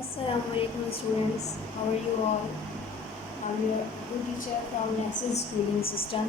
Assalamu alaikum students. How are you all? I'm your good teacher from Nexus Schooling System.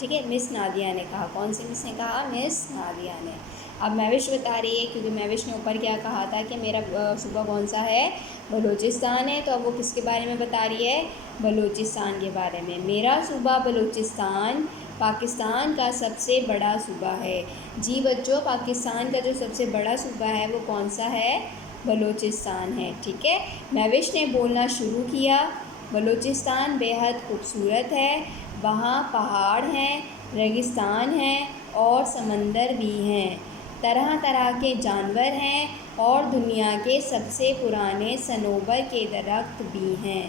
ٹھیک ہے، مس Nadia نے کہا. کون سی مس نے کہا؟ مس نادیہ نے. اب مہوش بتا رہی ہے کیونکہ مہوش نے اوپر کیا کہا تھا کہ میرا صوبہ کون سا ہے؟ بلوچستان ہے. تو اب وہ کس کے بارے میں بتا رہی ہے؟ بلوچستان کے بارے میں. میرا صوبہ بلوچستان پاکستان کا سب سے بڑا صوبہ ہے. جی بچوں، پاکستان کا جو سب سے بڑا صوبہ ہے وہ کون سا ہے؟ بلوچستان ہے. ٹھیک ہے، مہوش نے بولنا شروع کیا. بلوچستان بیحد خوبصورت ہے. وہاں پہاڑ ہیں، ریگستان ہیں اور سمندر بھی ہیں. طرح طرح کے جانور ہیں اور دنیا کے سب سے پرانے صنوبر کے درخت بھی ہیں.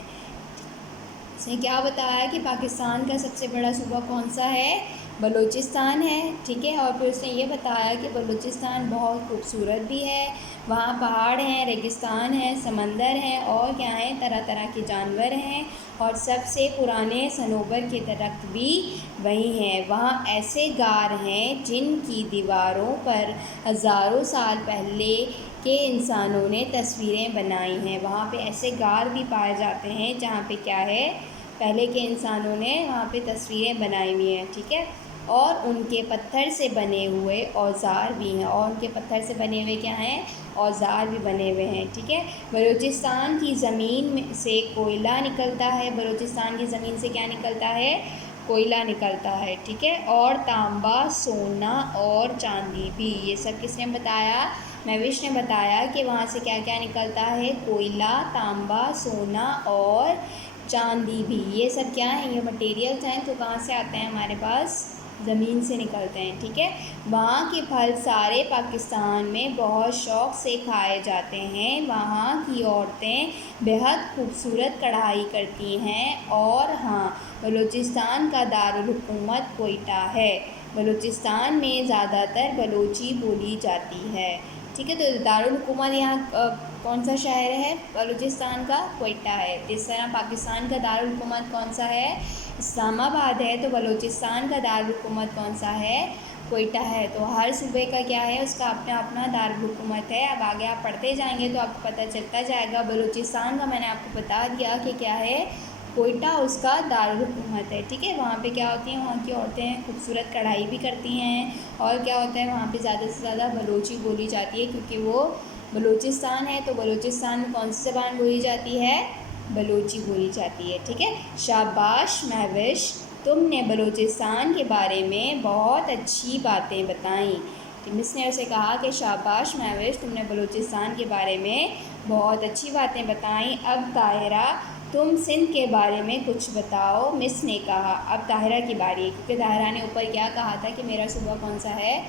اس نے کیا بتایا کہ پاکستان کا سب سے بڑا صوبہ کون سا ہے؟ بلوچستان ہے. ٹھیک ہے، اور پھر اس نے یہ بتایا کہ بلوچستان بہت خوبصورت بھی ہے. وہاں پہاڑ ہیں، ریگستان ہیں، سمندر ہیں اور کیا ہیں؟ طرح طرح کے جانور ہیں اور سب سے پرانے صنوبر کے درخت بھی وہی ہیں. وہاں ایسے غار ہیں جن کی دیواروں پر ہزاروں سال پہلے کے انسانوں نے تصویریں بنائی ہیں. وہاں پہ ایسے غار بھی پائے جاتے ہیں جہاں پہ کیا ہے؟ پہلے کے انسانوں نے وہاں پہ تصویریں بنائی ہوئی ہیں. ٹھیک ہے، اور ان کے پتھر سے بنے ہوئے اوزار بھی ہیں. اور ان کے پتھر سے بنے ہوئے کیا ہیں؟ اوزار بھی بنے ہوئے ہیں. ٹھیک ہے، بلوچستان کی زمین میں سے کوئلہ نکلتا ہے. بلوچستان کی زمین سے کیا نکلتا ہے؟ کوئلہ نکلتا ہے. ٹھیک ہے، اور تانبا، سونا اور چاندی بھی. یہ سب کس نے بتایا؟ مہوش نے بتایا کہ وہاں سے کیا کیا نکلتا ہے؟ کوئلہ، تانبا، سونا اور چاندی بھی. یہ سب کیا ہیں؟ یہ مٹیریلز ہیں. تو کہاں سے آتے ہیں ہمارے پاس؟ زمین سے نکلتے ہیں. ٹھیک ہے، وہاں کے پھل سارے پاکستان میں بہت شوق سے کھائے جاتے ہیں. وہاں کی عورتیں بہت خوبصورت کڑھائی کرتی ہیں. اور ہاں، بلوچستان کا دارالحکومت کوئٹہ ہے. بلوچستان میں زیادہ تر بلوچی بولی جاتی ہے. ٹھیک ہے، تو دارالحکومت یہاں کون سا شہر ہے بلوچستان کا؟ کوئٹہ ہے. جس طرح پاکستان کا دارالحکومت کون سا ہے؟ اسلام آباد ہے. تو بلوچستان کا دارالحکومت کون سا ہے؟ کوئٹہ ہے. تو ہر صوبے کا کیا ہے؟ اس کا اپنا اپنا دارالحکومت ہے. اب آگے آپ پڑھتے جائیں گے تو آپ کو پتہ چلتا جائے گا. بلوچستان کا میں نے آپ کو بتا دیا کہ کیا ہے؟ کوئٹہ اس کا دارالحکومت ہے. ٹھیک ہے، وہاں پہ کیا ہوتی ہیں؟ وہاں کی عورتیں خوبصورت کڑھائی بھی کرتی ہیں. اور کیا ہوتا ہے؟ وہاں پہ زیادہ سے زیادہ بلوچی بولی جاتی ہے کیونکہ وہ بلوچستان ہے. تو بلوچستان میں کون سی زبان بولی جاتی ہے؟ بلوچی بولی جاتی ہے. ٹھیک ہے، شاباش مہوش، تم نے بلوچستان کے بارے میں بہت اچھی باتیں بتائیں. مس نے اسے کہا کہ شاباش مہوش، تم نے بلوچستان کے بارے میں بہت اچھی باتیں بتائیں. اب طاہرہ، تم سندھ کے بارے میں کچھ بتاؤ. مس نے کہا. اب طاہرہ کی باری ہے کیونکہ طاہرہ نے اوپر کیا کہا تھا کہ میرا صوبہ کون سا ہے؟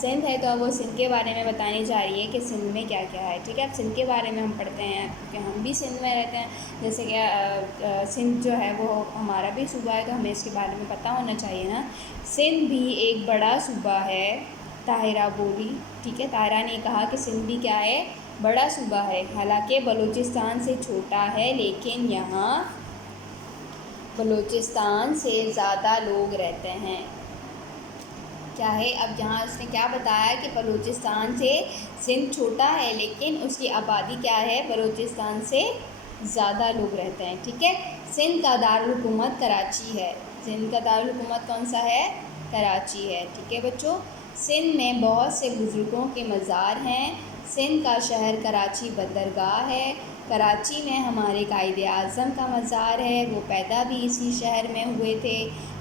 سندھ ہے. تو اب وہ سندھ کے بارے میں بتانے جا رہی ہے کہ سندھ میں کیا کیا ہے. ٹھیک ہے، اب سندھ کے بارے میں ہم پڑھتے ہیں کیونکہ ہم بھی سندھ میں رہتے ہیں. جیسے کہ سندھ جو ہے وہ ہمارا بھی صوبہ ہے تو ہمیں اس کے بارے میں پتہ ہونا چاہیے نا. سندھ بھی ایک بڑا صوبہ ہے، طاہرہ بولی. ٹھیک ہے، طاہرہ نے کہا کہ سندھ بھی کیا ہے؟ بڑا صوبہ ہے. حالانکہ بلوچستان سے چھوٹا ہے لیکن یہاں بلوچستان سے زیادہ لوگ رہتے ہیں. کیا ہے؟ اب یہاں اس نے کیا بتایا کہ بلوچستان سے سندھ چھوٹا ہے لیکن اس کی آبادی کیا ہے؟ بلوچستان سے زیادہ لوگ رہتے ہیں. ٹھیک ہے، سندھ کا دارالحکومت کراچی ہے. سندھ کا دارالحکومت کون سا ہے؟ کراچی ہے. ٹھیک ہے بچوں، سندھ میں بہت سے بزرگوں کے مزار ہیں. سندھ کا شہر کراچی بندرگاہ ہے. کراچی میں ہمارے قائد اعظم کا مزار ہے، وہ پیدا بھی اسی شہر میں ہوئے تھے.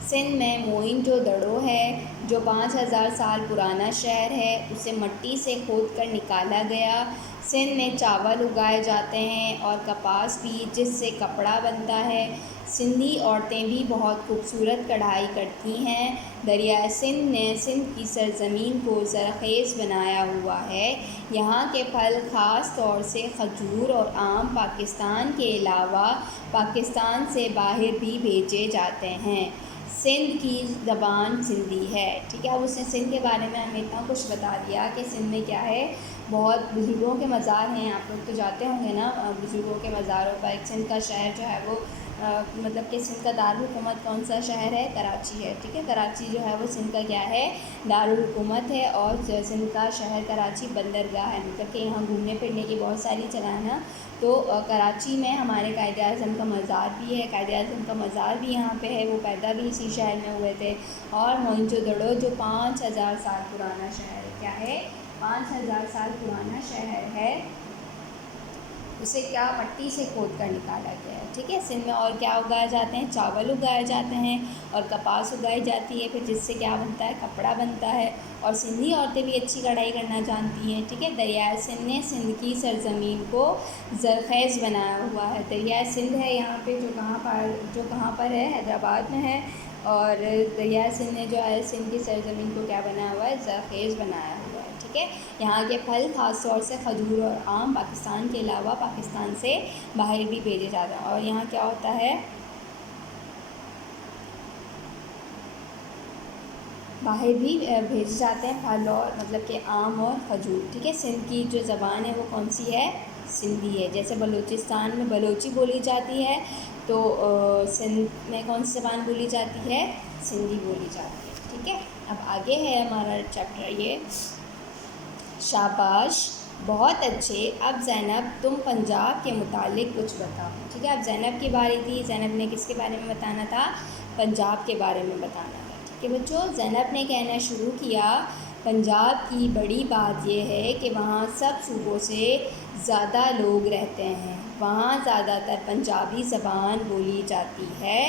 سندھ میں موئن جو دڑو ہے جو 5000 سال پرانا شہر ہے، اسے مٹی سے کھود کر نکالا گیا. سندھ میں چاول اگائے جاتے ہیں اور کپاس بھی، جس سے کپڑا بنتا ہے. سندھی عورتیں بھی بہت خوبصورت کڑھائی کرتی ہیں. دریائے سندھ نے سندھ کی سرزمین کو زرخیز بنایا ہوا ہے. یہاں کے پھل خاص طور سے کھجور اور آم پاکستان کے علاوہ پاکستان سے باہر بھی بھیجے جاتے ہیں. سندھ کی زبان سندھی ہے. ٹھیک ہے، اب اس نے سندھ کے بارے میں ہمیں اتنا کچھ بتا دیا کہ سندھ میں کیا ہے؟ بہت بزرگوں کے مزار ہیں. آپ لوگ تو جاتے ہوں گے نا بزرگوں کے مزاروں پر. سندھ کا شہر جو ہے وہ مطلب کہ سندھ کا دارالحکومت کون سا شہر ہے؟ کراچی ہے، ٹھیک ہے۔ کراچی جو ہے وہ سندھ کا کیا ہے؟ دارالحکومت ہے، اور سندھ کا شہر کراچی بندرگاہ ہے، مطلب کہ یہاں گھومنے پھرنے کی بہت ساری جگہیں ہیں۔ تو کراچی میں ہمارے قائد اعظم کا مزار بھی ہے، قائد اعظم کا مزار بھی یہاں پہ ہے، وہ پیدا بھی اسی شہر میں ہوئے تھے۔ اور موہنجو دڑو جو 5000 سال پرانا شہر ہے، کیا ہے؟ 5000 سال پرانا شہر ہے، اسے کیا مٹی سے کھود کر نکالا گیا ہے، ٹھیک ہے۔ سندھ میں اور کیا اگائے جاتے ہیں؟ چاول اگائے جاتے ہیں اور کپاس اگائی جاتی ہے، پھر جس سے کیا بنتا ہے؟ کپڑا بنتا ہے، اور سندھی عورتیں بھی اچھی کڑھائی کرنا جانتی ہیں، ٹھیک ہے۔ دریائے سندھ نے سندھ کی سرزمین کو زرخیز بنایا ہوا ہے۔ دریائے سندھ ہے یہاں پہ جو کہاں پر ہے؟ حیدرآباد میں ہے، اور دریائے سندھ نے جو ہے سندھ کی سرزمین کو کیا بنایا ہوا ہے؟ زرخیز بنایا ہوا ہے، ٹھیک ہے۔ یہاں کے پھل خاص طور سے کھجور اور آم پاکستان کے علاوہ پاکستان سے باہر بھی بھیجے جاتے ہیں، اور یہاں کیا ہوتا ہے؟ باہر بھی بھیجے جاتے ہیں پھل، اور مطلب کہ آم اور کھجور، ٹھیک ہے۔ سندھ کی جو زبان ہے وہ کون سی ہے؟ سندھی ہے۔ جیسے بلوچستان میں بلوچی بولی جاتی ہے، تو سندھ میں کون سی زبان بولی جاتی ہے؟ سندھی بولی جاتی ہے، ٹھیک ہے۔ اب آگے ہے ہمارا چیپٹر یہ شاباش، بہت اچھے، اب زینب تم پنجاب کے متعلق کچھ بتاؤ، ٹھیک ہے۔ اب زینب کی باری تھی، زینب نے کس کے بارے میں بتانا تھا؟ پنجاب کے بارے میں بتانا تھا، ٹھیک ہے بچوں۔ زینب نے کہنا شروع کیا، پنجاب کی بڑی بات یہ ہے کہ وہاں سب صوبوں سے زیادہ لوگ رہتے ہیں، وہاں زیادہ تر پنجابی زبان بولی جاتی ہے،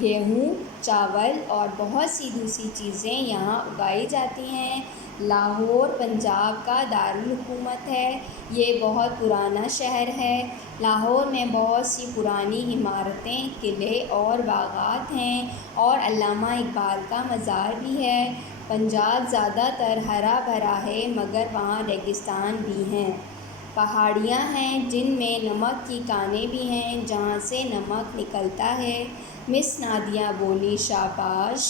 گیہوں، چاول اور بہت سی دوسری چیزیں یہاں اگائی جاتی ہیں۔ لاہور پنجاب کا دارالحکومت ہے، یہ بہت پرانا شہر ہے۔ لاہور میں بہت سی پرانی عمارتیں، قلعے اور باغات ہیں، اور علامہ اقبال کا مزار بھی ہے۔ پنجاب زیادہ تر ہرا بھرا ہے، مگر وہاں ریگستان بھی ہیں، پہاڑیاں ہیں جن میں نمک کی کانیں بھی ہیں جہاں سے نمک نکلتا ہے۔ مس نادیہ بولی، شاباش،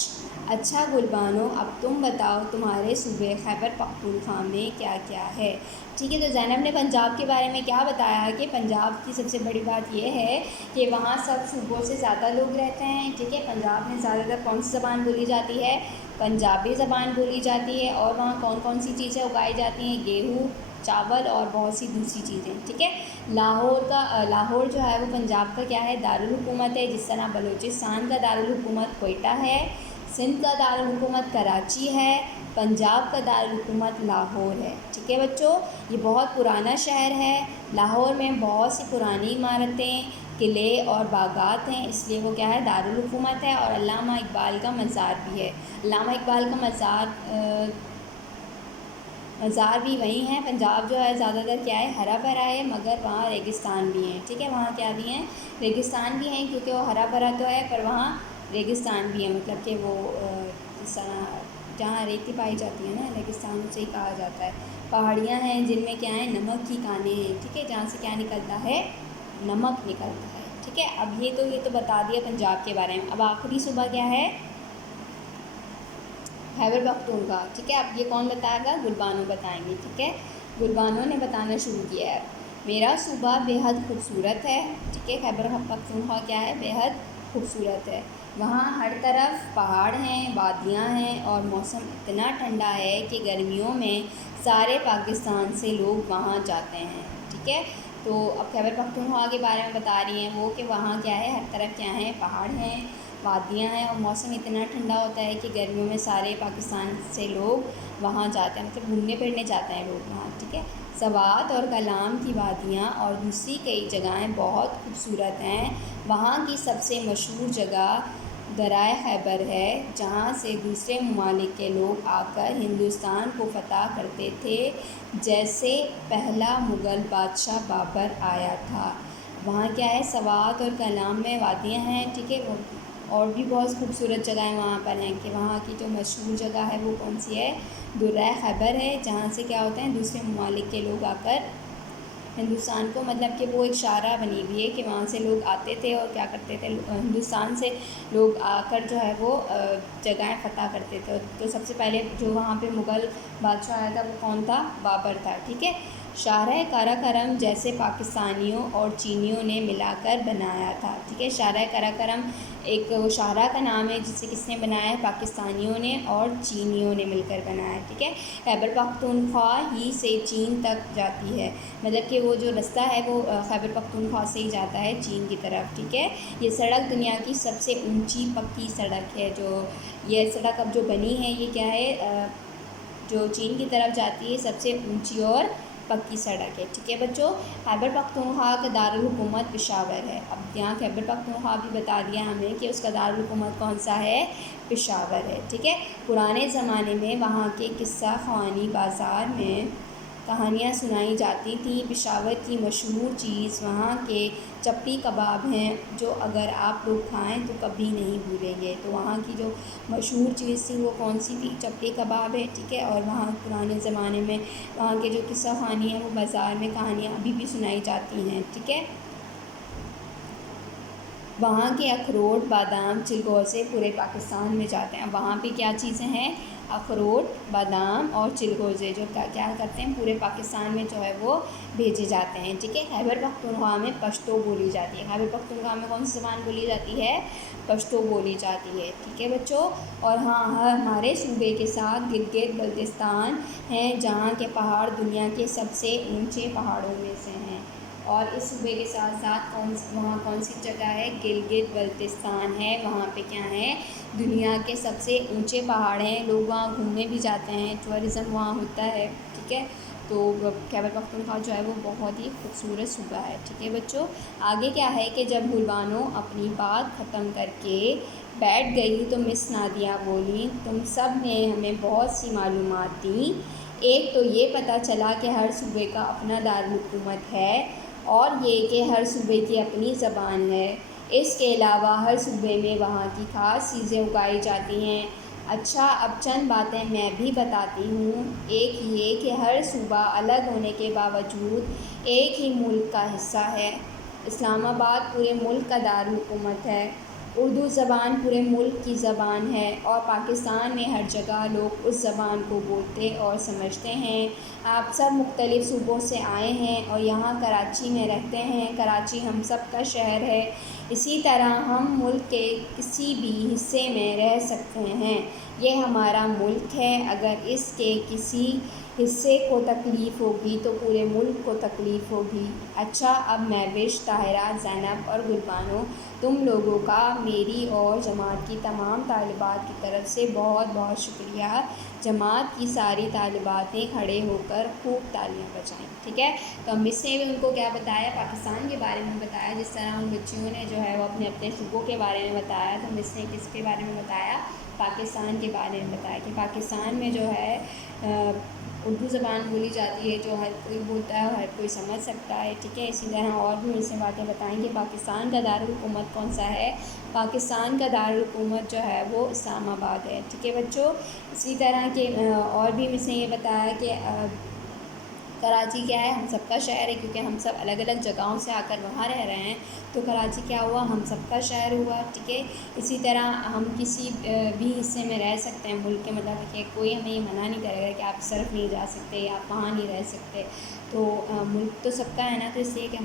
اچھا گلبانو، اب تم بتاؤ تمہارے صوبے خیبر پختونخوا میں کیا کیا ہے، ٹھیک ہے۔ تو زینب نے پنجاب کے بارے میں کیا بتایا کہ پنجاب کی سب سے بڑی بات یہ ہے کہ وہاں سب صوبوں سے زیادہ لوگ رہتے ہیں، ٹھیک ہے۔ پنجاب میں زیادہ تر کون سی زبان بولی جاتی ہے؟ پنجابی زبان بولی جاتی ہے، اور وہاں کون کون سی چیزیں اگائی جاتی ہیں؟ گیہوں، چاول اور بہت سی دوسری چیزیں، ٹھیک ہے۔ لاہور جو ہے وہ پنجاب کا کیا ہے؟ دارالحکومت ہے، جس طرح بلوچستان کا دارالحکومت کوئٹہ ہے، سندھ کا دارالحکومت کراچی ہے، پنجاب کا دارالحکومت لاہور ہے، ٹھیک ہے بچوں۔ یہ بہت پرانا شہر ہے، لاہور میں بہت سی پرانی عمارتیں، قلعے اور باغات ہیں، اس لیے وہ کیا ہے؟ دارالحکومت ہے، اور علامہ اقبال کا مزار بھی ہے۔ علامہ اقبال کا مزار بھی وہیں ہے۔ پنجاب جو ہے زیادہ تر کیا ہے؟ ہرا بھرا ہے، مگر وہاں ریگستان بھی ہیں، ٹھیک ہے۔ وہاں کیا بھی ہیں؟ ریگستان بھی ہیں، کیونکہ وہ ہرا بھرا تو ہے پر وہاں ریگستان بھی ہے، مطلب کہ وہ جس طرح جہاں ریتی پائی جاتی ہے نا، ریگستان اسے ہی کہا جاتا ہے۔ پہاڑیاں ہیں جن میں کیا ہیں؟ نمک کی کانیں ہیں، ٹھیک ہے، جہاں سے کیا نکلتا ہے؟ نمک نکلتا ہے، ٹھیک ہے۔ اب یہ تو بتا دیا پنجاب کے بارے میں۔ اب آخری صوبہ کیا ہے؟ خیبر پختونخوا، ٹھیک ہے۔ اب یہ کون بتائے گا؟ گلبانو بتائیں گے، ٹھیک ہے۔ گلبانو نے بتانا شروع کیا ہے، میرا صوبہ بے حد خوبصورت ہے، ٹھیک ہے۔ خیبر پختونخوا کیا ہے؟ بے حد خوبصورت ہے، وہاں ہر طرف پہاڑ ہیں، وادیاں ہیں، اور موسم اتنا ٹھنڈا ہے کہ گرمیوں میں سارے پاکستان سے لوگ وہاں جاتے ہیں، ٹھیک ہے۔ تو اب خیبر پختونخوا کے بارے میں بتا رہی ہیں وہ کہ وہاں کیا ہے؟ ہر طرف کیا ہیں؟ پہاڑ ہیں، وادیاں ہیں، اور موسم اتنا ٹھنڈا ہوتا ہے کہ گرمیوں میں سارے پاکستان سے لوگ وہاں جاتے ہیں، مطلب گھومنے پھرنے جاتے ہیں لوگ وہاں، ٹھیک ہے۔ سوات اور کلام کی وادیاں اور دوسری کئی جگہیں بہت خوبصورت ہیں، وہاں کی سب سے مشہور جگہ درائے خیبر ہے، جہاں سے دوسرے ممالک کے لوگ آ کر ہندوستان کو فتح کرتے تھے، جیسے پہلا مغل بادشاہ بابر آیا تھا۔ وہاں کیا ہے؟ سوات اور کلام میں وادیاں ہیں، ٹھیک ہے۔ اور بھی بہت خوبصورت جگہیں وہاں پر ہیں کہ وہاں کی جو مشہور جگہ ہے وہ کون سی ہے؟ درائے خیبر ہے، جہاں سے کیا ہوتے ہیں؟ دوسرے ممالک کے لوگ آ کر ہندوستان کو، مطلب کہ وہ ایک شاہراہ بنی ہوئی ہے کہ وہاں سے لوگ آتے تھے اور کیا کرتے تھے؟ ہندوستان سے لوگ آ کر جو ہے وہ جگہیں فتح کرتے تھے۔ تو سب سے پہلے جو وہاں پہ مغل بادشاہ آیا تھا وہ کون تھا؟ بابر تھا، ٹھیک ہے۔ شاہراہ قراقرم جیسے پاکستانیوں اور چینیوں نے ملا کر بنایا تھا. ٹھیک ہے، شاہراہ قراقرم ایک شاہراہ کا نام ہے جسے کس نے بنایا ہے؟ پاکستانیوں نے اور چینیوں نے مل کر بنایا. ٹھیک ہے، خیبر پختونخوا ہی سے چین تک جاتی ہے، مطلب کہ وہ جو رستہ ہے وہ خیبر پختونخوا سے ہی جاتا ہے چین کی طرف. ٹھیک ہے، یہ سڑک دنیا کی سب سے اونچی پکی سڑک ہے. جو یہ سڑک اب جو بنی ہے یہ کیا ہے؟ جو چین کی طرف جاتی ہے سب سے اونچی اور پکی سڑک ہے. ٹھیک ہے بچوں، خیبر پختونخوا کا دارالحکومت پشاور ہے. اب یہاں خیبر پختونخوا بھی بتا دیا ہمیں کہ اس کا دارالحکومت کون سا ہے؟ پشاور ہے. ٹھیک ہے، پرانے زمانے میں وہاں کے قصہ خوانی بازار میں کہانیاں سنائی جاتی تھیں. پشاور کی مشہور چیز وہاں کے چپٹی کباب ہیں، جو اگر آپ لوگ کھائیں تو کبھی نہیں بھولیں گے. تو وہاں کی جو مشہور چیز تھی وہ کون سی تھی؟ چپٹی کباب ہے. ٹھیک ہے، اور وہاں پرانے زمانے میں وہاں کے جو قصہ خوانی ہے وہ بازار میں کہانیاں ابھی بھی سنائی جاتی ہیں. ٹھیک ہے، وہاں کے اخروٹ، بادام، چلغوزے پورے پاکستان میں جاتے ہیں. وہاں پہ کیا چیزیں ہیں؟ اخروٹ، بادام اور چلغوزے جو کیا کرتے ہیں؟ پورے پاکستان میں جو ہے وہ بھیجے جاتے ہیں. ٹھیک ہے، خیبر پختونخوا میں پشتو بولی جاتی ہے. خیبر پختونخوا میں کون سی زبان بولی جاتی ہے؟ پشتو بولی جاتی ہے. ٹھیک ہے بچوں، اور ہاں ہمارے صوبے کے ساتھ گلگت بلتستان ہیں جہاں کے پہاڑ دنیا کے سب سے اونچے پہاڑوں میں سے ہیں. اور اس صوبے کے ساتھ ساتھ وہاں کون سی جگہ ہے؟ گلگت بلتستان ہے. وہاں پہ کیا ہے؟ دنیا کے سب سے اونچے پہاڑ ہیں. لوگ وہاں گھومنے بھی جاتے ہیں، ٹورزم وہاں ہوتا ہے. ٹھیک ہے، تو خیبر پختونخوا جو ہے وہ بہت ہی خوبصورت صوبہ ہے. ٹھیک ہے بچوں، آگے کیا ہے کہ جب بھولبانو اپنی بات ختم کر کے بیٹھ گئی تو مس نادیہ بولی، تم سب نے ہمیں بہت سی معلومات دیں. ایک تو یہ پتہ چلا کہ ہر صوبے کا اپنا دارالحکومت ہے، اور یہ کہ ہر صوبے کی اپنی زبان ہے. اس کے علاوہ ہر صوبے میں وہاں کی خاص چیزیں اگائی جاتی ہیں. اچھا، اب چند باتیں میں بھی بتاتی ہوں. ایک یہ کہ ہر صوبہ الگ ہونے کے باوجود ایک ہی ملک کا حصہ ہے. اسلام آباد پورے ملک کا دارالحکومت ہے. اردو زبان پورے ملک کی زبان ہے، اور پاکستان میں ہر جگہ لوگ اس زبان کو بولتے اور سمجھتے ہیں. آپ سب مختلف صوبوں سے آئے ہیں اور یہاں کراچی میں رہتے ہیں. کراچی ہم سب کا شہر ہے. اسی طرح ہم ملک کے کسی بھی حصے میں رہ سکتے ہیں. یہ ہمارا ملک ہے. اگر اس کے کسی حصے کو تکلیف ہوگی تو پورے ملک کو تکلیف ہوگی. اچھا، اب مہوش، طاہرہ، زینب اور گلبانو، تم لوگوں کا میری اور جماعت کی تمام طالبات کی طرف سے بہت بہت شکریہ. جماعت کی ساری طالبات نے کھڑے ہو کر خوب تالیاں بجائیں. ٹھیک ہے، تو مس نے بھی ان کو کیا بتایا؟ پاکستان کے بارے میں بتایا. جس طرح ان بچیوں نے جو ہے وہ اپنے اپنے صوبوں کے بارے میں بتایا، تو مس نے کس کے بارے میں بتایا؟ پاکستان کے بارے میں بتایا کہ پاکستان میں جو ہے اردو زبان بولی جاتی ہے، جو ہر کوئی بولتا ہے اور ہر کوئی سمجھ سکتا ہے. ٹھیک ہے، اسی طرح اور بھی ان سے باتیں بتائیں کہ پاکستان کا دارالحکومت کون سا ہے. پاکستان کا دارالحکومت جو ہے وہ اسلام آباد ہے. ٹھیک ہے بچوں، اسی طرح کے اور بھی مس نے یہ بتایا کہ کراچی کیا ہے؟ ہم سب کا شہر ہے، کیونکہ ہم سب الگ الگ جگہوں سے آ کر وہاں رہ رہے ہیں، تو کراچی کیا ہوا؟ ہم سب کا شہر ہوا. ٹھیک ہے، اسی طرح ہم کسی بھی حصے میں رہ سکتے ہیں ملک کے، مطلب کہ کوئی ہمیں یہ منع نہیں کرے گا کہ آپ صرف نہیں جا سکتے، آپ وہاں نہیں رہ سکتے. تو ملک تو سب کا ہے نا، تو اس لیے کہ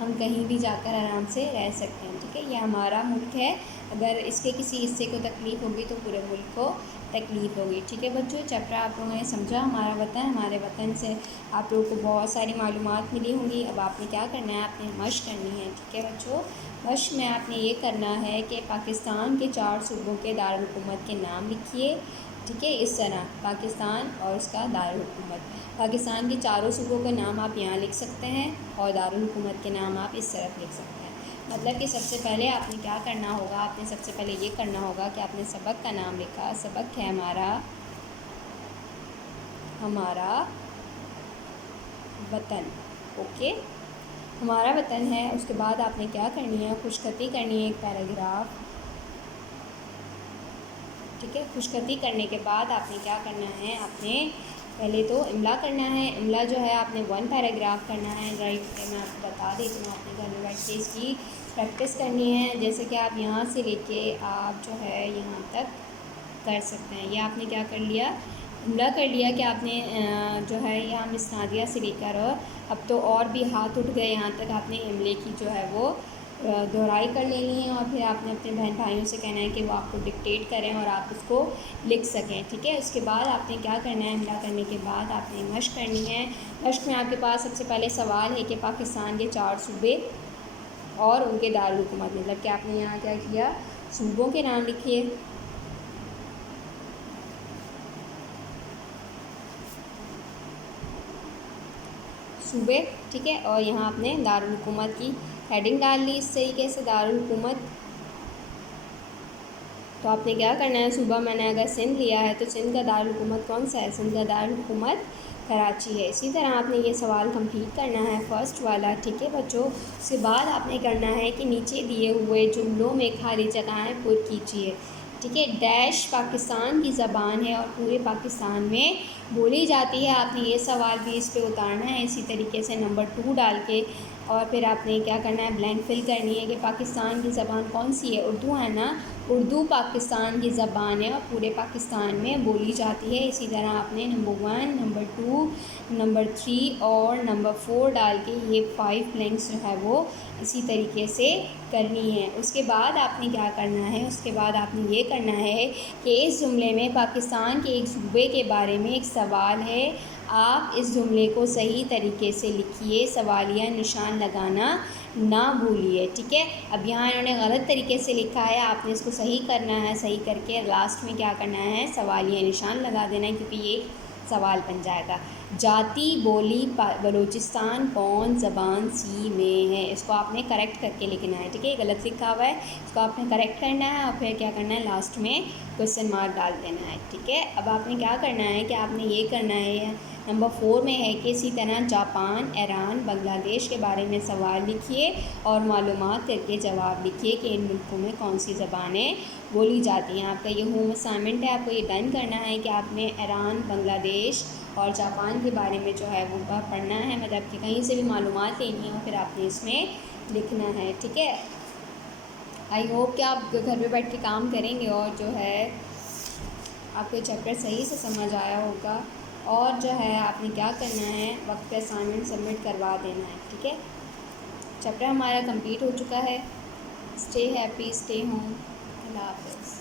ہم کہیں بھی جا کر آرام سے رہ سکتے ہیں. ٹھیک ہے، یہ ہمارا ملک ہے. اگر اس کے کسی حصے کو تکلیف ہوگی تو پورے ملک کو تکلیف ہوگی. ٹھیک ہے بچوں، چیپٹر آپ لوگوں نے سمجھا ہمارا وطن. ہمارے وطن سے آپ لوگوں کو بہت ساری معلومات ملی ہوں گی. اب آپ نے کیا کرنا ہے؟ آپ نے مشق کرنی ہے. ٹھیک ہے بچوں، مشق میں آپ نے یہ کرنا ہے کہ پاکستان کے 4 صوبوں کے دارالحکومت کے نام لکھیے. ٹھیک ہے، اس طرح پاکستان اور اس کا دارالحکومت. پاکستان کے چاروں صوبوں کے نام آپ یہاں لکھ سکتے ہیں، اور دارالحکومت کے نام آپ اس طرف لکھ سکتے ہیں. مطلب کہ سب سے پہلے آپ نے کیا کرنا ہوگا؟ آپ نے سب سے پہلے یہ کرنا ہوگا کہ آپ نے سبق کا نام لکھا. سبق ہے ہمارا وطن. اوکے، ہمارا وطن ہے. اس کے بعد آپ نے کیا کرنی ہے؟ خوشخطی کرنی ہے ایک پیراگراف. ٹھیک ہے، خوشخطی کرنے کے بعد آپ نے کیا کرنا ہے؟ آپ نے پہلے تو املا کرنا ہے. املا جو ہے آپ نے 1 پیراگراف کرنا ہے. رائٹ، میں آپ کو بتا دیتی ہوں، آپ نے گھر میں بیٹھ کے اس کی پریکٹس کرنی ہے. جیسے کہ آپ یہاں سے لے کے آپ جو ہے یہاں تک کر سکتے ہیں. یہ آپ نے کیا کر لیا؟ عملہ کر لیا کہ آپ نے جو ہے یہاں مس نادیہ سے لے کر اور اب تو اور بھی ہاتھ اٹھ گئے یہاں تک آپ نے عملے کی جو ہے وہ دہرائی کر لینی ہے، اور پھر آپ نے اپنے بہن بھائیوں سے کہنا ہے کہ وہ آپ کو ڈکٹیٹ کریں اور آپ اس کو لکھ سکیں، ٹھیک ہے۔ اس کے بعد آپ نے کیا کرنا ہے، عملہ کرنے کے بعد آپ نے مشق کرنی ہے۔ مشق میں آپ کے پاس سب سے پہلے سوال ہے کہ پاکستان کے 4 صوبے اور ان کے دارالحکومت، مطلب کہ آپ نے یہاں کیا کیا، صوبوں کے نام لکھیے۔ صوبے، ٹھیک ہے، اور یہاں آپ نے دارالحکومت کی ہیڈنگ ڈال لی اس طریقے سے، دارالحکومت۔ تو آپ نے کیا کرنا ہے، صوبہ میں نے اگر سندھ لیا ہے تو سندھ کا دارالحکومت کون سا ہے، سندھ کا دارالحکومت کراچی ہے۔ اسی طرح آپ نے یہ سوال کمپلیٹ کرنا ہے فرسٹ والا، ٹھیک ہے بچوں۔ اس کے بعد آپ نے کرنا ہے کہ نیچے دیے ہوئے جملوں میں خالی جگہیں پر کیجیے، ٹھیک ہے۔ ڈیش پاکستان کی زبان ہے اور پورے پاکستان میں بولی جاتی ہے، آپ نے یہ سوال بھی اس پہ اتارنا ہے اسی طریقے سے نمبر 2 ڈال کے، اور پھر آپ نے کیا کرنا ہے، بلینک فل کرنی ہے کہ پاکستان کی زبان کون سی ہے، اردو ہے نا، اردو پاکستان کی زبان ہے اور پورے پاکستان میں بولی جاتی ہے۔ اسی طرح آپ نے نمبر 1، نمبر 2، نمبر 3 اور نمبر 4 ڈال کے یہ 5 بلینکس جو ہے وہ اسی طریقے سے کرنی ہے۔ اس کے بعد آپ نے کیا کرنا ہے، اس کے بعد آپ نے یہ کرنا ہے کہ اس جملے میں پاکستان کے ایک صوبے کے بارے میں ایک سوال ہے، آپ اس جملے کو صحیح طریقے سے لکھیے، سوالیہ نشان لگانا نہ بھولیے، ٹھیک ہے۔ اب یہاں انہوں نے غلط طریقے سے لکھا ہے، آپ نے اس کو صحیح کرنا ہے، صحیح کر کے لاسٹ میں کیا کرنا ہے، سوالیہ نشان لگا دینا ہے، کیونکہ یہ سوال بن جائے گا۔ جاتی بولی بلوچستان کون زبان سی میں ہے، اس کو آپ نے کریکٹ کر کے لکھنا ہے، ٹھیک ہے۔ غلط لکھا ہوا ہے، اس کو آپ نے کریکٹ کرنا ہے اور پھر کیا کرنا ہے، لاسٹ میں کوسچن مارک ڈال دینا ہے، ٹھیک ہے۔ اب آپ نے کیا کرنا ہے کہ آپ نے یہ کرنا ہے، نمبر 4 میں ہے کہ اسی طرح جاپان، ایران، بنگلہ دیش کے بارے میں سوال لکھیے اور معلومات کر کے جواب لکھیے کہ ان ملکوں میں کون سی زبانیں بولی جاتی ہیں۔ آپ کا یہ ہوم اسائنمنٹ ہے، آپ کو یہ ڈن کرنا ہے کہ آپ نے ایران، بنگلہ دیش اور جاپان کے بارے میں جو ہے وہ پڑھنا ہے، مطلب کہ کہیں سے بھی معلومات لینی ہے اور پھر آپ نے اس میں لکھنا ہے، ٹھیک ہے۔ آئی ہوپ کہ آپ گھر پہ بیٹھ کے کام کریں گے اور جو ہے آپ کو چیپٹر صحیح سے سمجھ آیا ہوگا، اور جو ہے آپ نے کیا کرنا ہے، وقت پہ اسائنمنٹ سبمٹ کروا دینا ہے، ٹھیک ہے۔ چیپٹر ہمارا کمپلیٹ ہو چکا ہے۔ اسٹے ہیپی، اسٹے ہوم، اللہ حافظ۔